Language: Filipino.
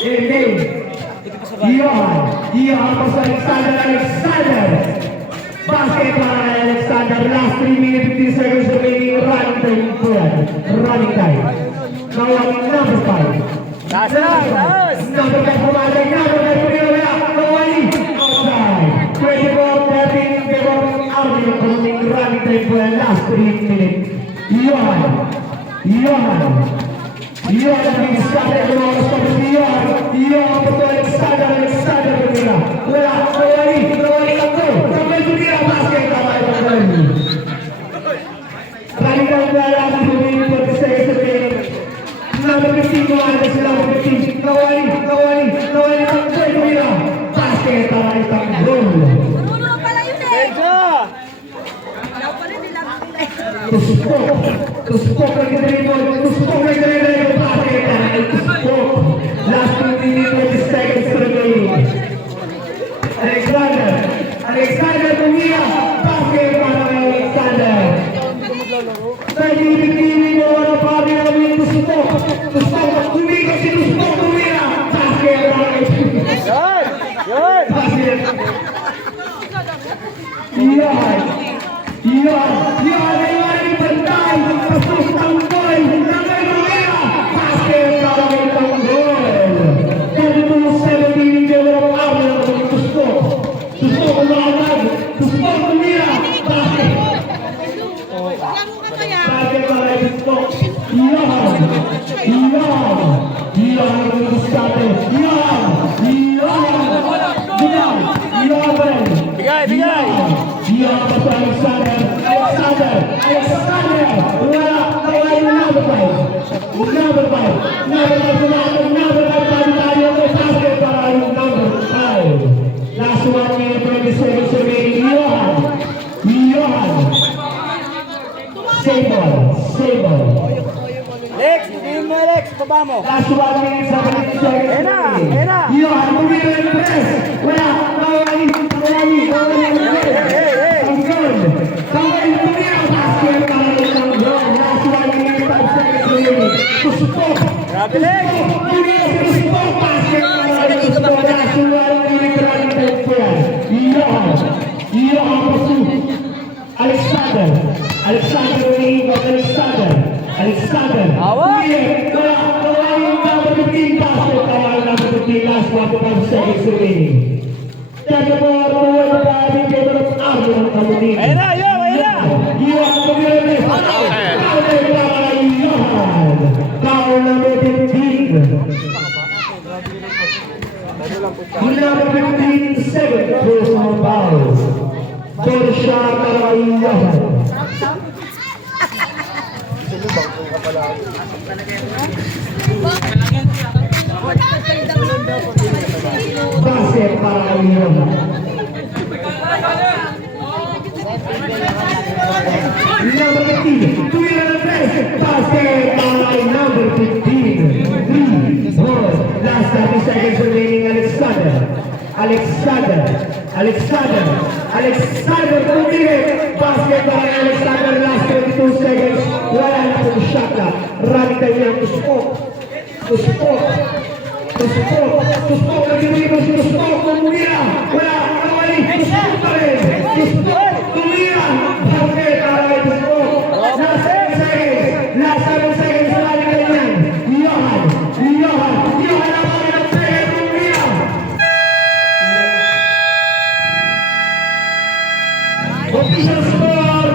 Iyon pa sa Alexander. Basket para kay Alexander. Last 3 minutes 15 seconds remaining. Running time. Now number 5. Last na. Number 5 pumatay. Number 5 pumatay. Kawali. Outside. 24-13. Before Army running time for the last 3 minutes. Iyon ang Alexander. Iyon ang betul Alexander bermula. Wala, kawali ang goal. Sampai dunia basket kamay pagdali. Radikal bola di bawah 40 seconds. Number 15 ada sila 15. Kawali ang dunia basket kamay pagdali. Puno pala yun eh. Wala pa rin nila. Tuspok lagi dribble basket kamay tuspok. Last 2 minutes 20 seconds remaining. Alexander tumira. Basket para Alexander. Tadi berdiri bawah pari kami tuspok tumira si tuspok tumira. Basket para Alexander. Basket. Iya, lagi bentai. Pasuk tanggoi. Sampai tumira. Basket para Alexander. Jadi tu 17 develop Army untuk tuspok ulang. Tuspok tumira. Basket. Basket para tuspok. Iya, Alexander. Bigay. Iya, Alexander. Wala, kawali number 5. Number 5 basket para number 5. Last 1 minute 20 seconds remaining. Iyon. Sable. Lex, tingin mo Lex, baba mo. Last 1 minute 17 seconds. Ena. Iyon, tumira ng press. Wala, kawali. Ang goal. Kawali tumira. Basket para isang goal. Last 1 minute 5 seconds remaining. Tuspok. Grabe Lex. Tuspok basket para tuspok. Last 1 minute running time po yan. Iyon ang pursuit. Alexander umiibag. Alexander. Awak. Wala, kawali yung number 15 basket. Kawali number 15. Last 1 seconds remaining. Therefore, tuwal na ating develop Army ng Kamunin. Ayun na. Iyon, kumilin. Foul number 15. Number 15, 7 personal foul. Third shot para kay Johan. Basket para kay Johan. Number 15, tumira ng press. Basket para kay number 15. 3, 4, last 30 seconds remaining. Alexander tumira. Basket para kay Alexander. Last 22 seconds. Wala na pong shot na. Running time yan. Tuspok. Lagi dito si Tuspok. Tumira. Wala. Kawali. Tuspok pa rin. Tuspok. Tumira. Basket para kay Tuspok. Last 7 seconds. Running time yan. Johan. Ang mga nagpere. Tumira. Official score.